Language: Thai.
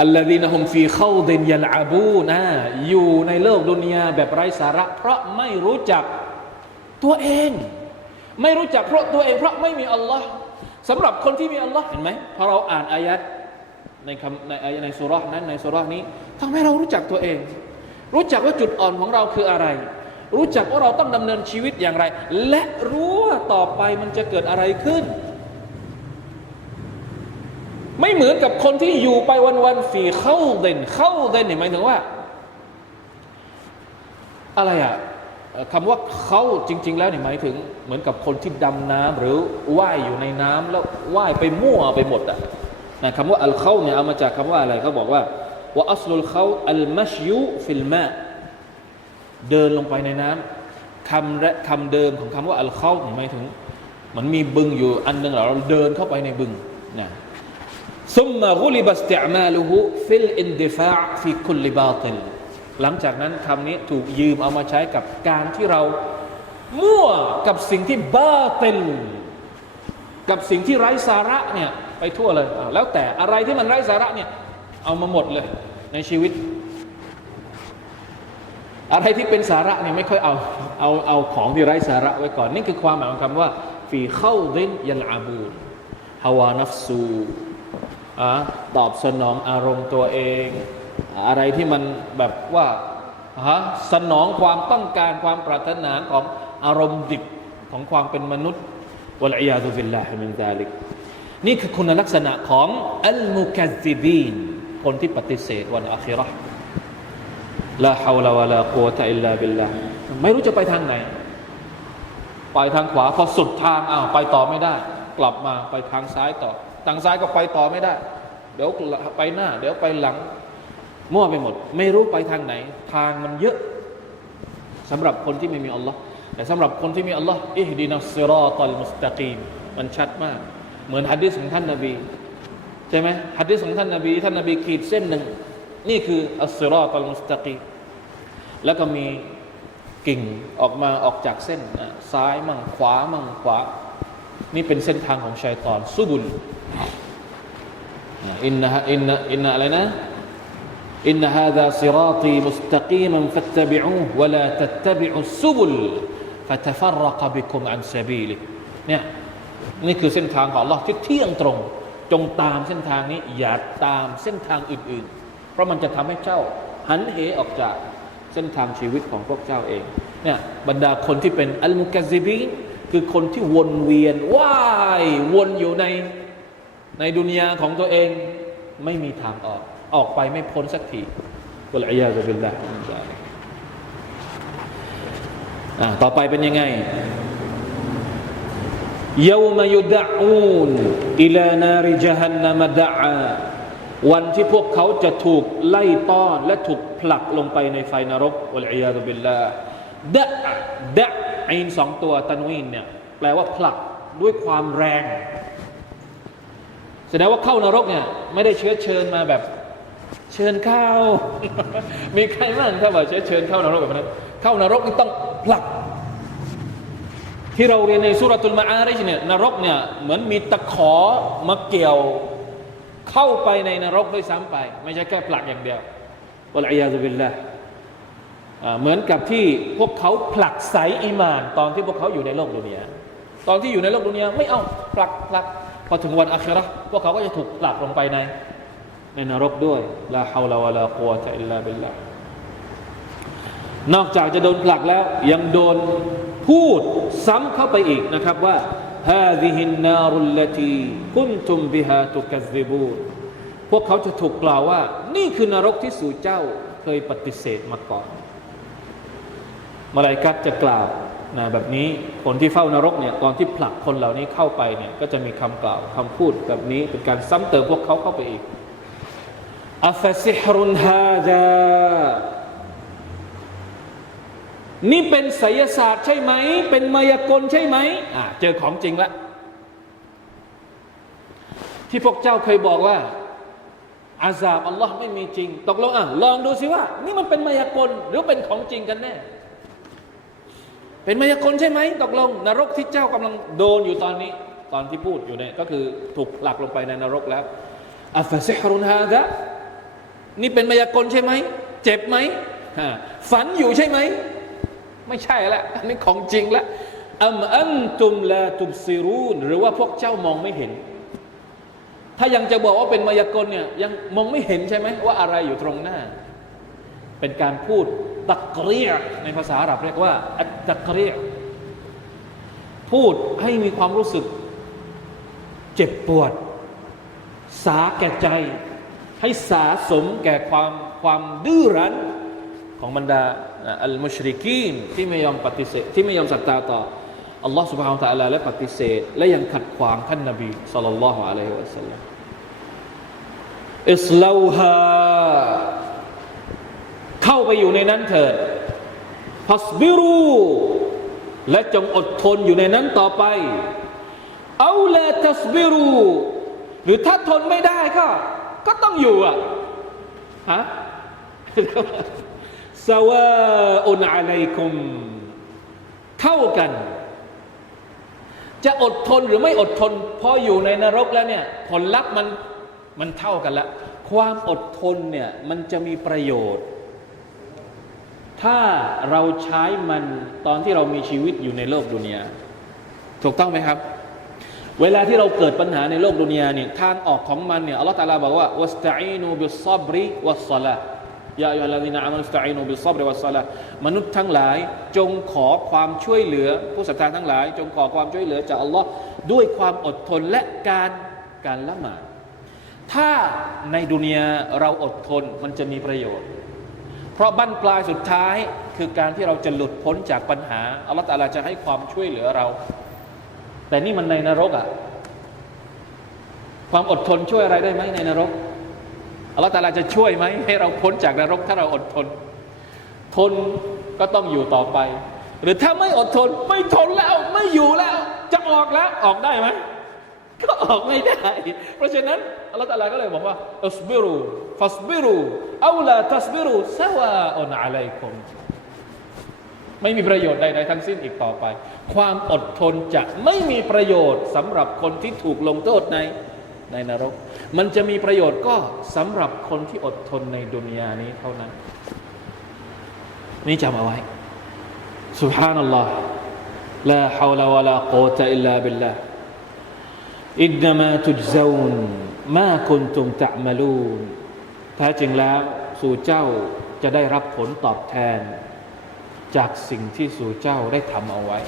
อัลลดีนฮุมฟีเข้าดินยัลอาบูนะอยู่ในโลกดุนยาแบบไร้สาระ เพราะไม่รู้จักตัวเอง ไม่รู้จักเพราะตัวเองเพราะไม่มีอัลลอฮ์สำหรับคนที่มีอัลลอฮ์เห็นไหมพอเราอ่านอายัดในคำในในสุรานั้นในสุรานี้ทำให้เรารู้จักตัวเอง รู้จักว่าจุดอ่อนของเราคืออะไร รู้จักว่าเราต้องดำเนินชีวิตอย่างไร และรู้ว่าต่อไปมันจะเกิดอะไรขึ้น ไม่เหมือนกับคนที่อยู่ไปวันๆฝีเข้าเด่นเข้าเด่นเนี่ยหมายถึงว่า อะไรอะเอ่อคำว่าเขาจริง ๆ แล้วเนี่ยหมายถึง เหมือนกับคนที่ดำน้ำหรือว่ายอยู่ในน้ำแล้วว่ายไปมั่วไปหมดอะนะคำว่าอัลเข้าเนี่ยเอามาจากคำว่าอะไรเขาบอกว่าว่าอัสลุลเขาอัลมัชยุฟิลมาเดินลงไปในน้ำคำและคำเดิมของคำว่าอัลเข้าหมายถึงเหมันมีบึงอยู่อันหนึ่งเราเดินเข้าไปในบึงนะ ซุมมากุลิบัสติมาลูฮุฟิลอินดิฟาฟิคุลิบาติลหลังจากนั้นคำนี้ถูกยืมเอามาใช้กับการที่เรา มั่วกับสิ่งที่บ้าเต็นกับสิ่งที่ไร้สาระเนี่ยไปทั่วเลย แล้วแต่อะไรที่มันไร้สาระเนี่ยเอามาหมดเลยในชีวิต อะไรที่เป็นสาระเนี่ยไม่ค่อยเอาเอาเอาของที่ไร้สาระไว้ก่อน นี่คือความหมายของคำว่าฝีเข้าดินยันอาบูนฮาวานัฟซู อตอบสนองอารมณ์ตัวเอง อะไรที่มันแบบว่าฮะสนองความต้องการความปรารถนาของอารมณ์ดิบของความเป็นมนุษย์วะลัยยาตุบิลลาฮิมินซาลิกนี่คือคุณลักษณะของอัลมุกัซซิบีนคนที่ปฏิเสธวันอาคิเราะห์ลาฮาวลาวะลากุวะตะอิลลาบิลลาไม่รู้จะไปทางไหน ไปทางขวาพอสุดทางอ้าวไปต่อไม่ได้ กลับมาไปทางซ้ายต่อ ทางซ้ายก็ไปต่อไม่ได้ เดี๋ยวไปหน้า เดี๋ยวไปหลัง มั่วไปหมด ไม่รู้ไปทางไหน ทางมันเยอะสำหรับคนที่ไม่มีอัลลอฮ์แต่สำหรับคนที่มีอัลลอฮ์อิฮดินัสซิรอตัลมุสตะกีมมันชัดมาก เหมือนฮัดดิษของท่านนบีใช่ไหมฮัดดิษของท่านนบีท่านนบีขีดเส้นหนึ่ง นี่คืออัสซิรอตัลมุสตะกีมแล้วก็มีกิ่งออกมาออกจากเส้นซ้ายมั่งขวามั่งขวา นี่เป็นเส้นทางของชัยตอนซุบุลอินนะอินนะอินนะอะไรนะอินนะฮาดาซิราตีมุสตะกีมันฟัตตบิอูวะลาตัตตบิอุซุบุลฟะตฟรกบิคุมอันซะบีลิเนี่ยนี่คือเส้นทางของ Allah ที่เที่ยงตรง จงตามเส้นทางนี้ อย่าตามเส้นทางอื่น ๆ เพราะมันจะทำให้เจ้า หันเหออกจากเส้นทางชีวิตของพวกเจ้าเองเนี่ยบรรดาคนที่เป็นอัลมุกัซซิบีน คือคนที่วนเวียนว่ายวนอยู่ในในดุนยาของตัวเอง ไม่มีทางออก ออกไปไม่พ้นสักทีกุลอยาจะเป็นแบบต่อไปเป็นยังไงยาวมายุดะอูนอิลานาริจฮันนามดะวันที่พวกเขาจะถูกไล่ต้อน และถูกผลักลงไปในไฟนรกอัลอยาตุบิลลาดะดะ อินสองตัวตันวีนเนี่ยแปลว่าผลักด้วยความแรง แสดงว่าเข้านรกเนี่ยไม่ได้เชื้อเชิญมาแบบเชิญเข้า มีใครบ้างถ้าว่าเชื้อเชิญเข้านรกแบบนั้น เข้านรกนี่ต้องผลัก ที่เราเรียนในสุรตุลมาอาริชเนี่ยนรกเนี่ยเหมือนมีตะขอมาเกี่ยวเข้าไปในนรกด้วยซ้ำไป ไม่ใช่แค่ผลักอย่างเดียววะลัยยาซุบิลละ เหมือนกับที่พวกเขาผลักไสอิมาน ตอนที่พวกเขาอยู่ในโลกดุนยาตอนที่อยู่ในโลกดุนยาไม่เอาผลักผลักพอถึงวันอัคราพวกเขาก็จะถูกผลักลงไปในในนรกด้วยลาฮาวลาวะลากัวะอิลลาบิลลานอกจากจะโดนผลักแล้วยังโดนพูดซ้ำเข้าไปอีกนะครับว่าฮาดิฮินนารุลละทีกุนตุมบิฮาตุกัซซิบูพวกเขาจะถูกกล่าวว่า นี่คือนรกที่สู่เจ้าเคยปฏิเสธมาก่อน มาลายกัดจะกล่าวนะแบบนี้คนที่เฝ้านรกเนี่ยตอนที่ผลักคนเหล่านี้เข้าไปเนี่ยก็จะมีคำกล่าวคำพูดแบบนี้เป็นการซ้ำเติมพวกเขาเข้าไปอีกอัฟซิฮรุนฮาดานี่เป็นไสยศาสตร์ใช่ไหม เป็นมายากลใช่ไหมอ่าเจอของจริงละ ที่พวกเจ้าเคยบอกว่า อาซาบอัลลอฮ์ไม่มีจริง ตกลงอะลองดูสิว่า นี่มันเป็นมายากลหรือเป็นของจริงกันแน่ เป็นมายากลใช่ไหมตกลง นรกที่เจ้ากำลังโดนอยู่ตอนนี้ ตอนที่พูดอยู่เนี่ยก็คือถูกหลักลงไปในนรกแล้วอัฟซิฮรุนฮาดะนี่เป็นมายากลใช่ไหมเจ็บไหมฝันอยู่ใช่ไหมไม่ใช่ละอันนี้ของจริงละอัมอันตุมลาตุบซิรูนหรือว่าพวกเจ้ามองไม่เห็น ถ้ายังจะบอกว่าเป็นมายากลเนี่ยยังมองไม่เห็นใช่ไหมว่าอะไรอยู่ตรงหน้า เป็นการพูด ตักเรียในภาษาอาหรับเรียกว่าอัตตักเรียพูดให้มีความรู้สึก เจ็บปวด สาแก่ใจ ให้สาสมแก่ความความดื้อรั้น ของบรรดาอัลมุชริกีนที่ไม่ยอมปฏิเสธ ที่ไม่ยอมศรัทธาต่ออัลลอฮ์ سبحانه และ تعالى และปฏิเสธ และยังขัดขวางท่านนบีสัลลัลลอฮุอะลัยฮิวะสัลลัมอิสลาฮา เข้าไปอยู่ในนั้นเถิดฟัสบิรูและจงอดทนอยู่ในนั้นต่อไปเอาเลตัสบิรูหรือถ้าทนไม่ได้ก็ ก็ต้องอยู่อะฮะสวาอุนอะลัยคุม เท่ากัน จะอดทนหรือไม่อดทนพออยู่ในนรกแล้วเนี่ยผลลัพธ์มันมันเท่ากันละ ความอดทนเนี่ยมันจะมีประโยชน์ ถ้าเราใช้มันตอนที่เรามีชีวิตอยู่ในโลกดุนยาถูกต้องไหมครับ เวลาที่เราเกิดปัญหาในโลกดุนยาเนี่ยทางออกของมันเนี่ยอัลลอฮฺตะอาลาบอกว่าวัสตะอีนูบิสซับริวัสซาลายาอัลลอฮีนะอามันุสตะอีนูบิสซับรวัสซาลามนุษย์ทั้งหลายจงขอความช่วยเหลือ ผู้ศรัทธาทั้งหลาย จงขอความช่วยเหลือจากอัลลอฮ์ด้วยความอดทนและการการละหมาดถ้าในดุนยาเราอดทนมันจะมีประโยชน์ เพราะบั้นปลายสุดท้ายคือการที่เราจะหลุดพ้นจากปัญหาอัลลอฮ์ตาลาจะให้ความช่วยเหลือเรา แต่นี่มันในนรกอะความอดทนช่วยอะไรได้ไหมในนรกอัลลอฮฺตาลาจะช่วยไหมให้เราพ้นจากนรกถ้าเราอดทน ทนก็ต้องอยู่ต่อไป หรือถ้าไม่อดทน ไม่ทนแล้วไม่อยู่แล้ว จะออกแล้วออกได้ไหม ก็ออกไม่ได้ เพราะฉะนั้นอัลลอฮฺตะอาลาก็เลยบอกว่าอัสบิรูฟัสบิรูเอาลาตัสบิรูซาวาอุนอะลัยคุมไม่มีประโยชน์ใดๆทั้งสิ้นอีกต่อไป ความอดทนจะไม่มีประโยชน์สำหรับคนที่ถูกลงโทษใน ในนรก มันจะมีประโยชน์ก็สำหรับคนที่อดทนในดุนยานี้เท่านั้น นี่จำเอาไว้ سبحان الله لا حول ولا قوة إلا بالله อินนามาจุดเซนมาคนจงจะมาลูนแท้จริงแล้วสู่เจ้าจะได้รับผลตอบแทน จากสิ่งที่สู่เจ้าได้ทำเอาไว้